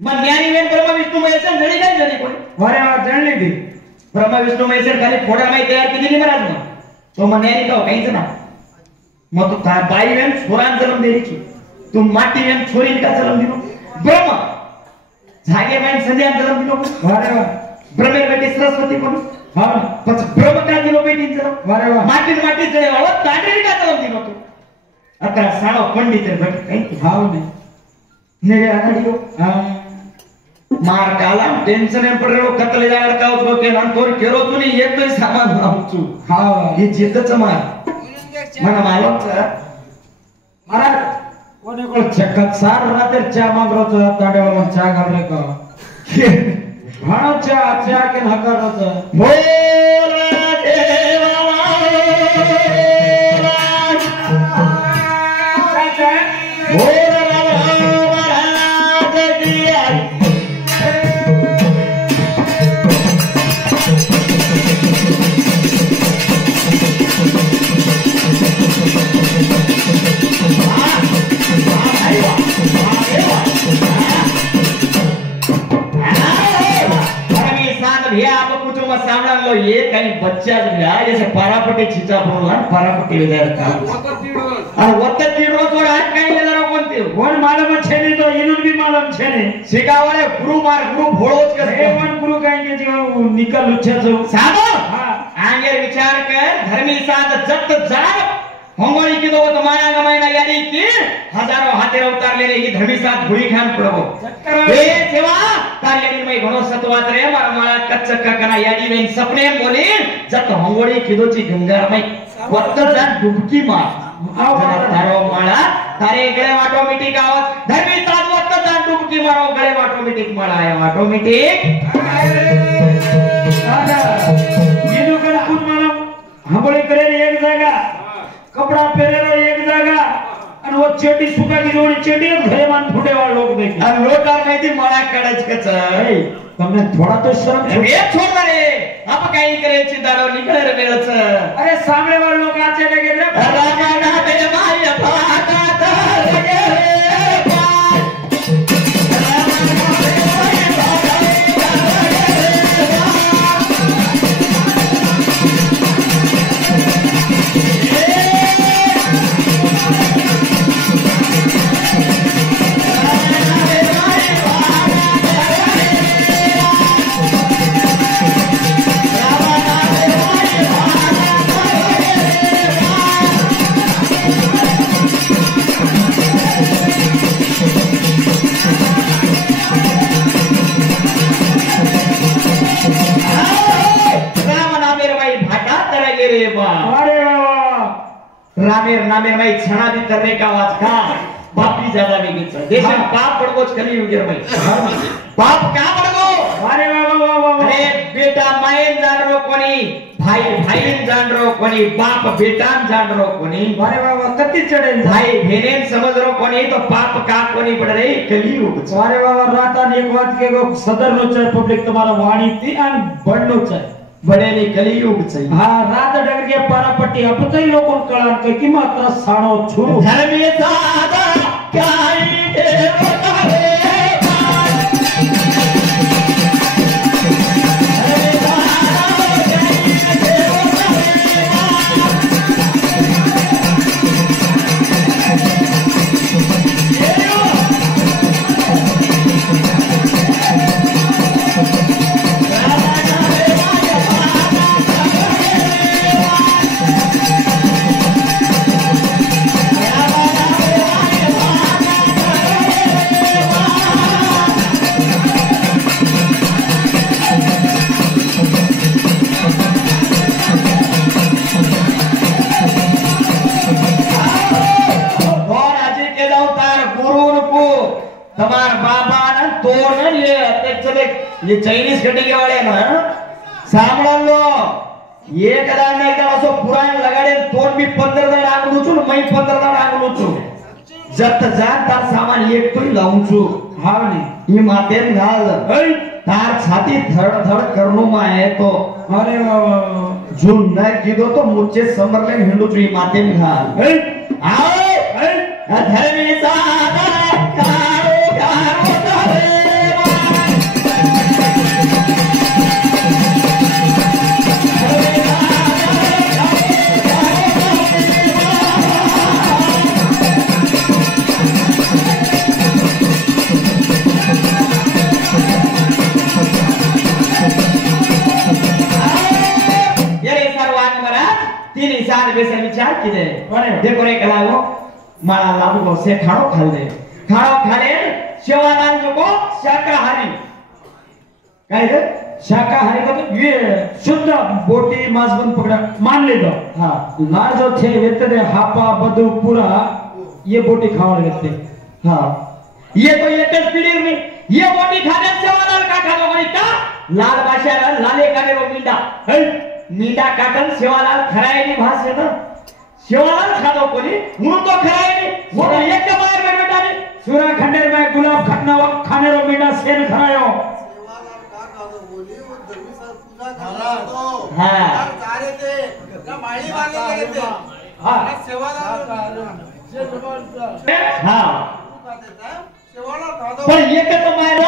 मग ज्ञानी वेन ब्रह्म विष्णू महेश जणी काय जणी कोणी अरे वा जणली ती ब्रह्म विष्णू महेश खाली फोडा माहिती तयार केली महाराज मग तो मग ज्ञानी का काहीच ना मग तू बाई वेन छोरान जन्म द्यायची तू माटी वेन छोरी का जन्म दिलो ब्रह्म झागे वेन संध्या जन्म दिलो अरे वा ब्रह्मे बेटी सरस्वती कोण हा पण ब्रह्म का दिलो बेटी जन्म अरे वा माटी जळे वाव तांडरी का जन्म दिलो तू आता साडो पंडित बेटी काही हाव नाही नेरे आडियो हां मार काला टेंशन एम पडलो कतले जागर का उसको के नाम तोर केरो तू नहीं एक तो सामान लावचू हां हे जिद्दच मार मला मालूम छ महाराज कोणी कोण चक्कत सार रात्र चा मागरोच ताडेवा चा घालरे का भाणो चा के हकारोच बोल देवा बोल सामने ये कहीं बच्चा जैसे पारापट्टी छिचा बोलला पारापट्टी विदार का और वत्त तीन रोज और आज कहीं विदार कोणते कोण मालूम छेने तो इनुन भी मालूम छेने शिकावले गुरु मार गुरु भोळोच कर हे पण गुरु काही के जीव निकल उच्छेचो साधो हां आंगे विचार कर धर्मी साध जत जाण होंगोळी की दो तुम्हारा गमायना यानी की हजारों हाथे उतारलेले ही धर्मी साध गुळी खान पडवो हे सेवा ताल्यानी मै घणो सत्वात रे मारा माळा कच्च ककना यानी वेन सपने बोली जत होंगोळी किदोची गंगा मै वत्त जा डुबकी मार तारो माळा तारे गळे ऑटोमॅटिक आवाज धर्मी साध वत्त जा डुबकी मारो गळे ऑटोमॅटिक माळा आहे ऑटोमॅटिक आगा येदो कर कुन मानो होंगोळी करे एक जागा कपड़ा पहरेलो एक जागा आणि वो चेटी सुका की जोडी चेटी घरे मान फुटे वाळ लोक देखी आणि लोटार माहिती मला कडाच कच तुमने थोड़ा तो शर्म ये छोड़ रे अब काही करे चिंतारो निकळे रे मेळच अरे सामने वाले लोग आचे लगे रे राजा ना बे माय भाता लगे रामेर नामेर माई छणा भी करने का आवाज का बापी ज्यादा वेगीच देशन पाप पडगोच कली वगैरे माई पाप का पडगो अरे वा अरे बेटा मायन जाणरो कोणी भाई भाईन जाणरो कोणी बाप बेटान जाणरो कोणी अरे वा कती चढेल भाई भेनेन समजरो कोणी तो पाप का कोणी पड रे कली युग अरे वा राता एक बात के गो सदर नो चाहे पब्लिक तुम्हारा वाणी थी आणि बडनो चाहे बडेली कलियुग छै हां रात डगर के पारापट्टी अब कई लोगों कळार के की मात्र साणो छु धर्मे सादा काही देव करे ये चाइनीज गड्डी वाले ना सामळलो एकदा नाही का असो पुराण लगाडे तोड मी 15 जण आगलू छु मै 15 जण आगलू छु जत जात तार सामान एक तोय लावूं छु हाव नी ही मातेन घाल तार छाती धड धड करनो माए तो अरे वाह जो न कीदो तो मुझे समरले हिंदू छु ही मातेन घाल आओ धर्मी सादा कारो कारो कैसे विचार किदे बरे. देखो रे कलाओ माला लाडू को से खाणो खाल्ले सेवालाल नको शाकाहारी काय रे शाकाहारी का तो ये शुद्ध बोटी मांस बन पकड़ा मान ले दो हाँ ना जो थे वेतरे हापा बदू पूरा ये बोटी खाने लगते हाँ ये तो एक पीढ़ी में ये बोटी खाने सेवालाल का खा लो का लाल बादशाह लाले काने रो मींडा मींडा काटन सेवालाल खराय नी भास है ना सेवालाल खादो कोनी मुन तो खराय नी वो तो एक के बाहर में बेटा ने सूरा खंडेर में गुलाब खटना खाने रो मींडा सेन खायो हाँ हाँ पर ये के तो मार